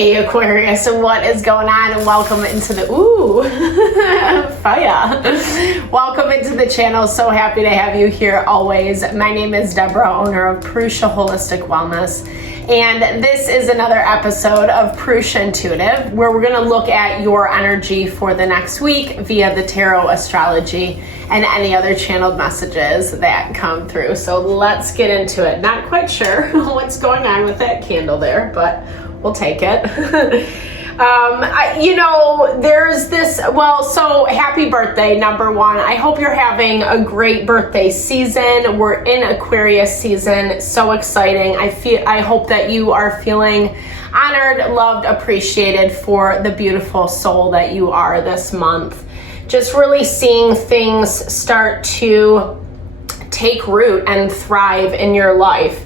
Hey Aquarius, what is going on? And welcome into the fire. Welcome into the channel. So happy to have you here always. My name is Deborah, owner of Purusha Holistic Wellness. And this is another episode of Purusha Intuitive, where we're going to look at your energy for the next week via the tarot, astrology, and any other channeled messages that come through. So let's get into it. Not quite sure what's going on with that candle there, but we'll take it. There's this, so happy birthday, number one. I hope you're having a great birthday season. We're in Aquarius season. So exciting. I hope that you are feeling honored, loved, appreciated for the beautiful soul that you are this month. Just really seeing things start to take root and thrive in your life.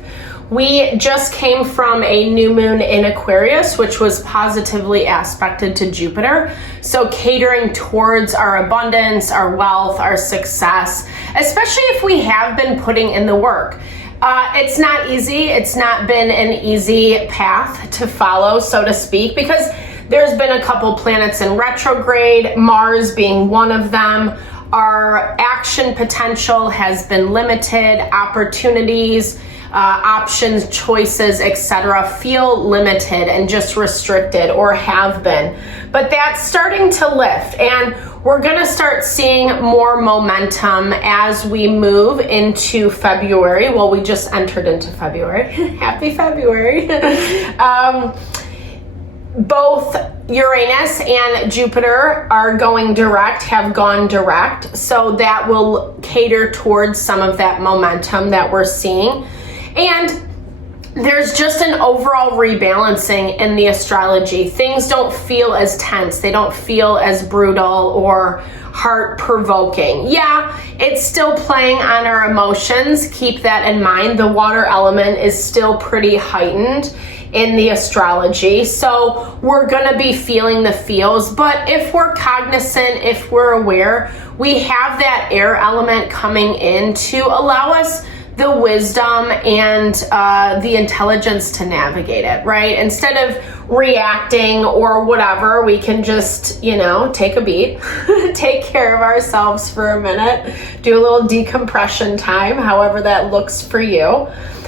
We just came from a new moon in Aquarius, which was positively aspected to Jupiter. So catering towards our abundance, our wealth, our success, especially if we have been putting in the work. It's not easy. It's not been an easy path to follow, so to speak, because there's been a couple planets in retrograde, Mars being one of them. Our action potential has been limited, opportunities, options, choices, etc. feel limited and just restricted, or have been. But that's starting to lift, and we're going to start seeing more momentum as we move into February. Well, we just entered into February. Happy February. Both Uranus and Jupiter are going direct, have gone direct. So that will cater towards some of that momentum that we're seeing. And there's just an overall rebalancing in the astrology. Things don't feel as tense. They don't feel as brutal or heart-provoking. Yeah, it's still playing on our emotions. Keep that in mind. The water element is still pretty heightened in the astrology. So we're going to be feeling the feels. But if we're cognizant, if we're aware, we have that air element coming in to allow us the wisdom and the intelligence to navigate it, right? Instead of reacting or whatever, we can just, take a beat, take care of ourselves for a minute, do a little decompression time, however that looks for you.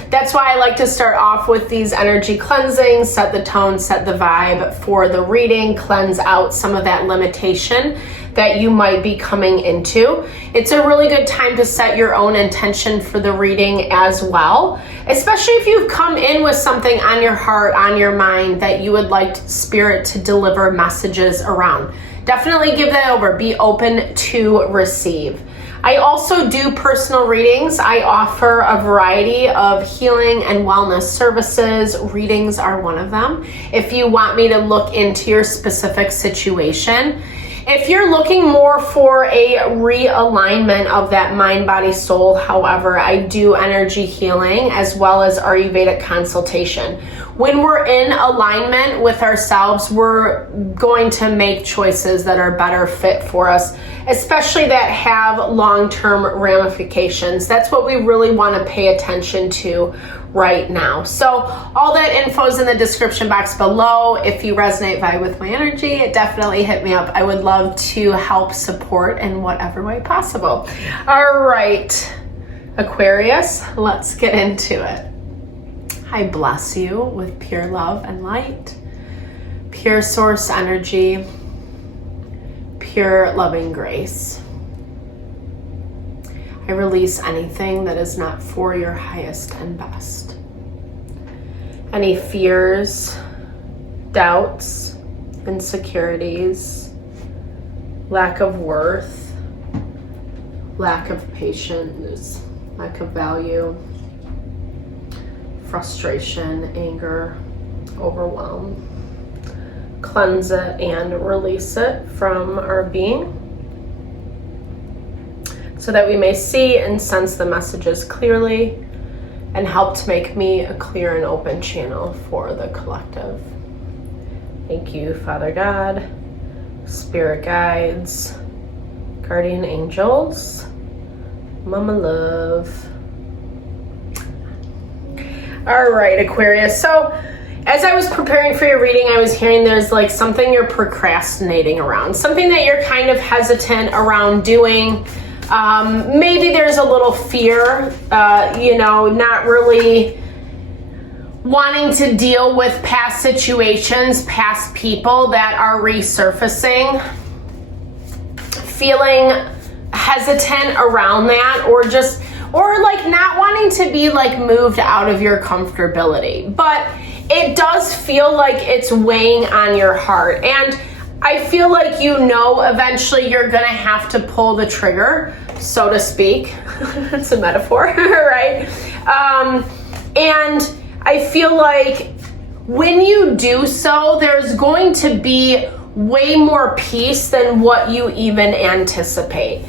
That's why I like to start off with these energy cleansings, set the tone, set the vibe for the reading, cleanse out some of that limitation that you might be coming into. It's a really good time to set your own intention for the reading as well, especially if you've come in with something on your heart, on your mind that you would like Spirit to deliver messages around. Definitely give that over. Be open to receive. I also do personal readings. I offer a variety of healing and wellness services. Readings are one of them. If you want me to look into your specific situation, if you're looking more for a realignment of that mind, body, soul, however, I do energy healing as well as Ayurvedic consultation. When we're in alignment with ourselves, we're going to make choices that are better fit for us, especially that have long-term ramifications. That's what we really want to pay attention to right now. So all that info is in the description box below. If you resonate, vibe with my energy, definitely hit me up. I would love to help support in whatever way possible. All right, Aquarius, let's get into it. I bless you with pure love and light, pure source energy, pure loving grace. I release anything that is not for your highest and best. Any fears, doubts, insecurities, lack of worth, lack of patience, lack of value, frustration, anger, overwhelm. Cleanse it and release it from our being so that we may see and sense the messages clearly and help to make me a clear and open channel for the collective. Thank you, Father God, Spirit guides, guardian angels, Mama Love. All right, Aquarius. So as I was preparing for your reading, I was hearing there's like something you're procrastinating around, something that you're kind of hesitant around doing. Maybe there's a little fear, not really wanting to deal with past situations, past people that are resurfacing, feeling hesitant around that, or like not wanting to be like moved out of your comfortability. But it does feel like it's weighing on your heart. And I feel like eventually you're gonna have to pull the trigger, so to speak. It's a metaphor, right? And I feel like when you do so, there's going to be way more peace than what you even anticipate.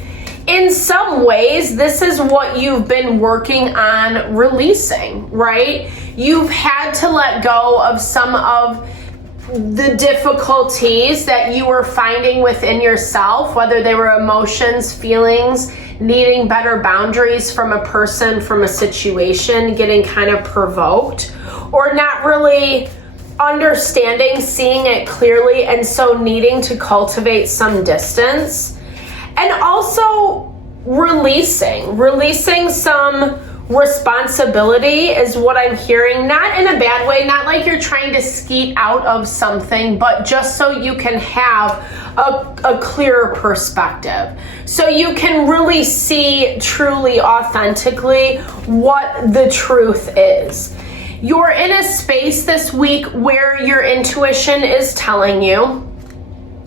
In some ways, this is what you've been working on releasing, right? You've had to let go of some of the difficulties that you were finding within yourself, whether they were emotions, feelings, needing better boundaries from a person, from a situation, getting kind of provoked, or not really understanding, seeing it clearly, and so needing to cultivate some distance. And also releasing some responsibility is what I'm hearing, not in a bad way, not like you're trying to skeet out of something, but just so you can have a clearer perspective. So you can really see truly, authentically what the truth is. You're in a space this week where your intuition is telling you.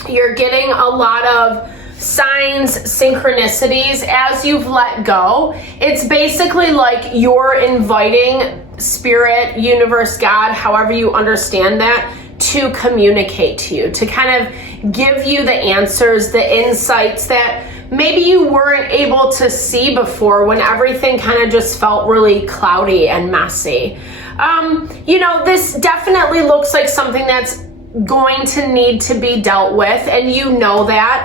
You're getting a lot of signs, synchronicities as you've let go. It's basically like you're inviting spirit, universe, God, however you understand that, to communicate to you, to kind of give you the answers, the insights that maybe you weren't able to see before when everything kind of just felt really cloudy and messy. This definitely looks like something that's going to need to be dealt with, and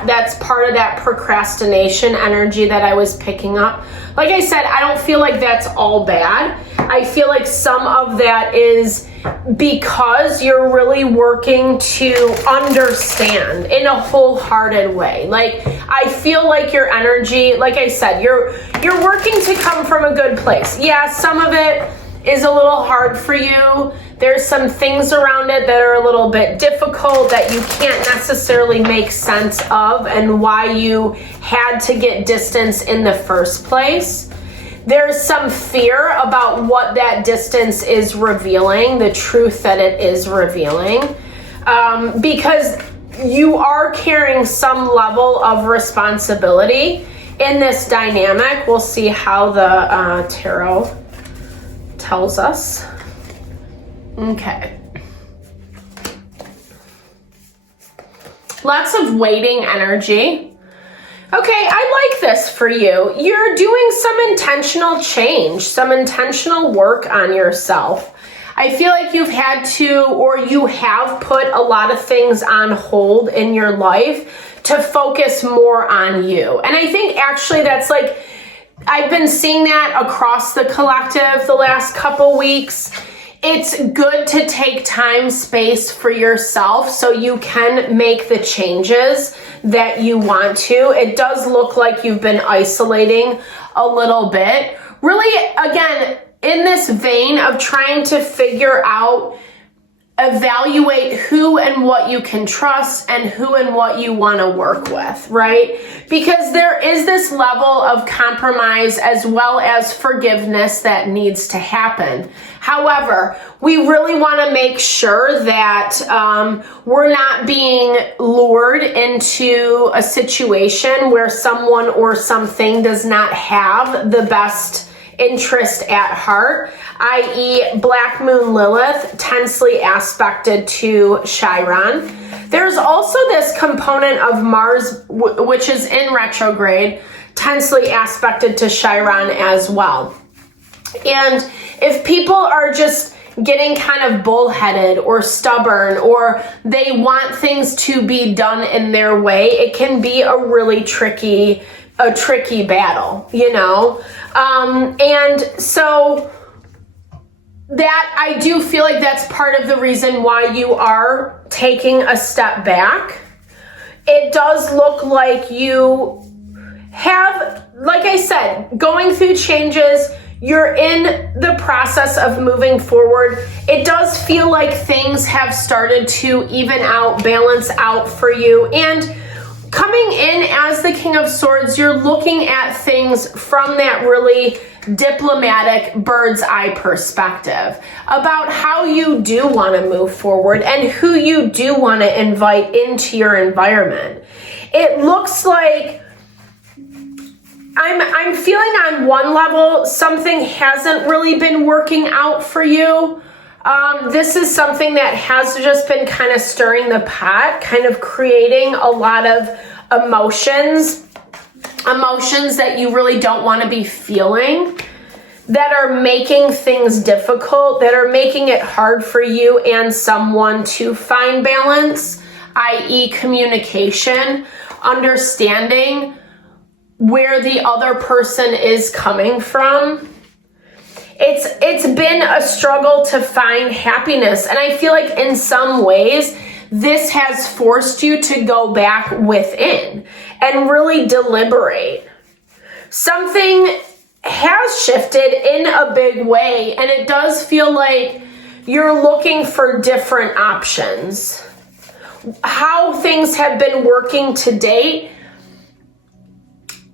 that's part of that procrastination energy that I was picking up. Like I said, I don't feel like that's all bad. I feel like some of that is because you're really working to understand in a wholehearted way. Like, I feel like your energy, like I said, you're working to come from a good place. Yeah, some of it is a little hard for you. There's some things around it that are a little bit difficult that you can't necessarily make sense of, and why you had to get distance in the first place. There's some fear about what that distance is revealing, the truth that it is revealing, because you are carrying some level of responsibility in this dynamic. We'll see how the tarot tells us. Okay. Lots of waiting energy. Okay, I like this for you. You're doing some intentional change, some intentional work on yourself. I feel like you've had to, or you have put a lot of things on hold in your life to focus more on you. And I think actually that's like, I've been seeing that across the collective the last couple weeks. It's good to take time, space for yourself so you can make the changes that you want to. It does look like you've been isolating a little bit. Really, again, in this vein of trying to figure out, evaluate who and what you can trust and who and what you want to work with, right? Because there is this level of compromise as well as forgiveness that needs to happen. However, we really want to make sure that we're not being lured into a situation where someone or something does not have the best interest at heart, i.e. Black Moon Lilith tensely aspected to Chiron. There's also this component of Mars, which is in retrograde, tensely aspected to Chiron as well. And if people are just getting kind of bullheaded or stubborn, or they want things to be done in their way, it can be a really tricky battle, you know? And so that I do feel like that's part of the reason why you are taking a step back. It does look like you have, like I said, going through changes. You're in the process of moving forward. It does feel like things have started to even out, balance out for you. And coming in as the King of Swords, you're looking at things from that really diplomatic bird's eye perspective about how you do want to move forward and who you do want to invite into your environment. It looks like I'm feeling on one level something hasn't really been working out for you. This is something that has just been kind of stirring the pot, kind of creating a lot of emotions that you really don't want to be feeling, that are making things difficult, that are making it hard for you and someone to find balance, i.e. communication, understanding where the other person is coming from. It's been a struggle to find happiness. And I feel like in some ways, this has forced you to go back within and really deliberate. Something has shifted in a big way, and it does feel like you're looking for different options. How things have been working to date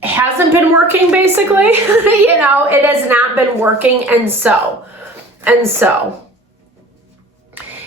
hasn't been working, basically. It has not been working, and so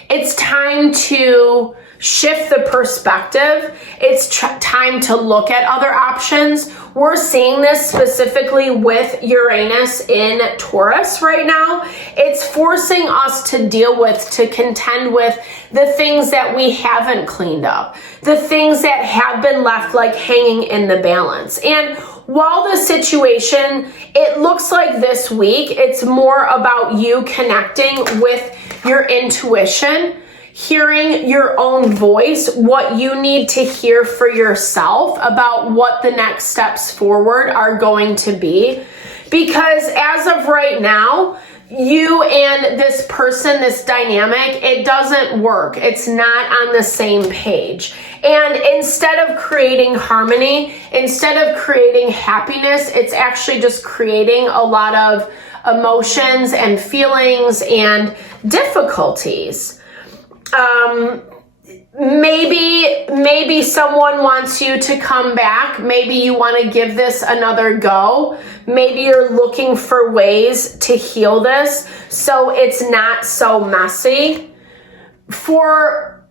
it's time to shift the perspective. It's time to look at other options. We're seeing this specifically with Uranus in Taurus right now. It's forcing us to deal with, to contend with the things that we haven't cleaned up, the things that have been left like hanging in the balance. And while the situation, it looks like this week, it's more about you connecting with your intuition, hearing your own voice, what you need to hear for yourself about what the next steps forward are going to be. Because as of right now, you and this person, this dynamic, it doesn't work. It's not on the same page. And instead of creating harmony, instead of creating happiness, it's actually just creating a lot of emotions and feelings and difficulties. Maybe someone wants you to come back. Maybe you want to give this another go. Maybe you're looking for ways to heal this so it's not so messy. For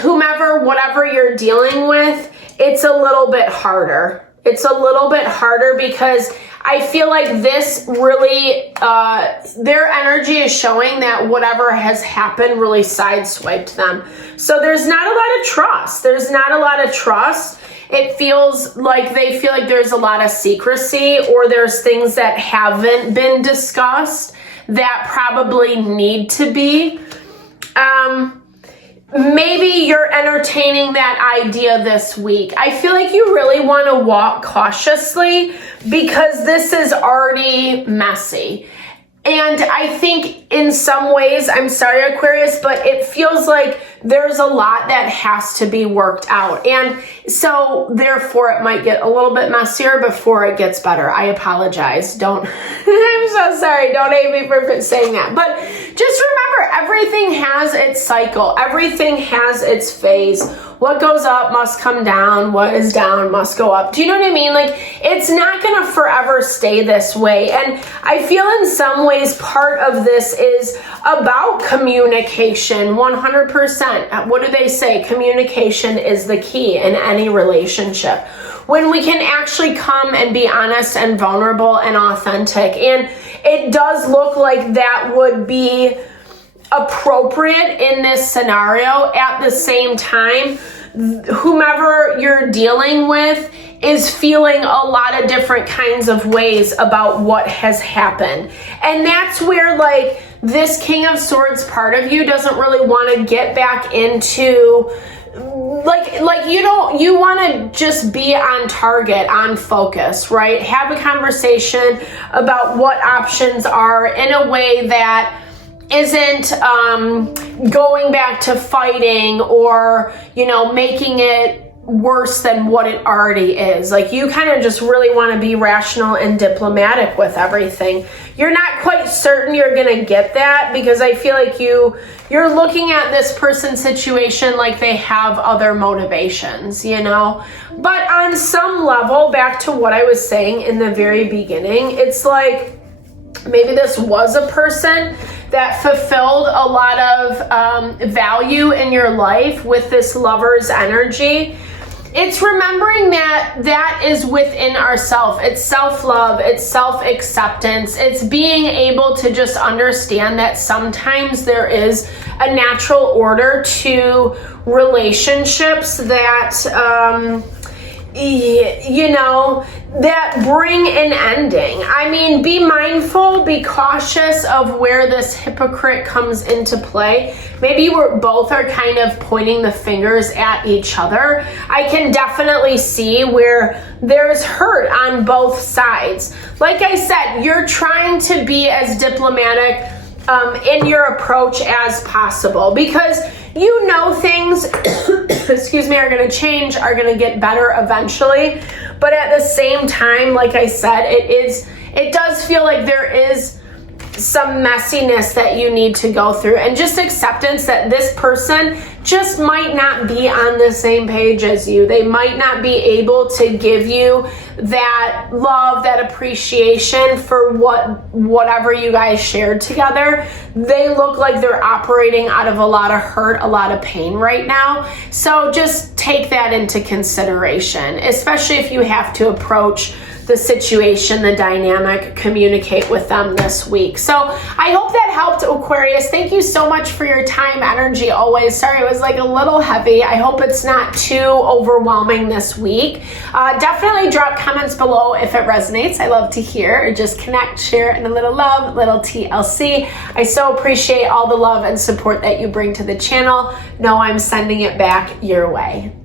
whomever, whatever you're dealing with, it's a little bit harder. It's a little bit harder because I feel like this really, their energy is showing that whatever has happened really sideswiped them. So there's not a lot of trust. There's not a lot of trust. It feels like they feel like there's a lot of secrecy, or there's things that haven't been discussed that probably need to be. Maybe you're entertaining that idea this week. I feel like you really want to walk cautiously because this is already messy. And I think in some ways, I'm sorry, Aquarius, but it feels like there's a lot that has to be worked out. And so therefore it might get a little bit messier before it gets better. I apologize. I'm so sorry. Don't hate me for saying that. But just remember, everything has its cycle. Everything has its phase. What goes up must come down. What is down must go up. Do you know what I mean? Like, it's not going to forever stay this way. And I feel in some ways part of this is about communication, 100%. What do they say? Communication is the key in any relationship. When we can actually come and be honest and vulnerable and authentic. And it does look like that would be appropriate in this scenario. At the same time, whomever you're dealing with is feeling a lot of different kinds of ways about what has happened. And that's where, like, this King of Swords part of you doesn't really want to get back into, you want to just be on target, on focus, right? Have a conversation about what options are in a way that isn't going back to fighting or, you know, making it worse than what it already is. Like, you kind of just really want to be rational and diplomatic with everything. You're not quite certain you're going to get that, because I feel like you're looking at this person's situation like they have other motivations, you know? But on some level, back to what I was saying in the very beginning, it's like maybe this was a person that fulfilled a lot of value in your life with this lover's energy. It's remembering that that is within ourselves. It's self-love, it's self-acceptance, it's being able to just understand that sometimes there is a natural order to relationships that, you know, that bring an ending. I mean, be mindful, be cautious of where this hypocrite comes into play. Maybe we're both are kind of pointing the fingers at each other. I can definitely see where there's hurt on both sides. Like I said, you're trying to be as diplomatic in your approach as possible, because you know things, excuse me, are going to change, are going to get better eventually. But at the same time, like I said, it does feel like there is some messiness that you need to go through, and just acceptance that this person just might not be on the same page as you. They might not be able to give you that love, that appreciation for whatever you guys shared together. They look like they're operating out of a lot of hurt, a lot of pain right now. So just take that into consideration, especially if you have to approach the situation, the dynamic, communicate with them this week. So I hope that helped, Aquarius. Thank you so much for your time, energy always. Sorry, it was like a little heavy. I hope it's not too overwhelming this week. Definitely drop comments below if it resonates. I love to hear, or just connect, share, and a little love, little TLC. I so appreciate all the love and support that you bring to the channel. Know I'm sending it back your way.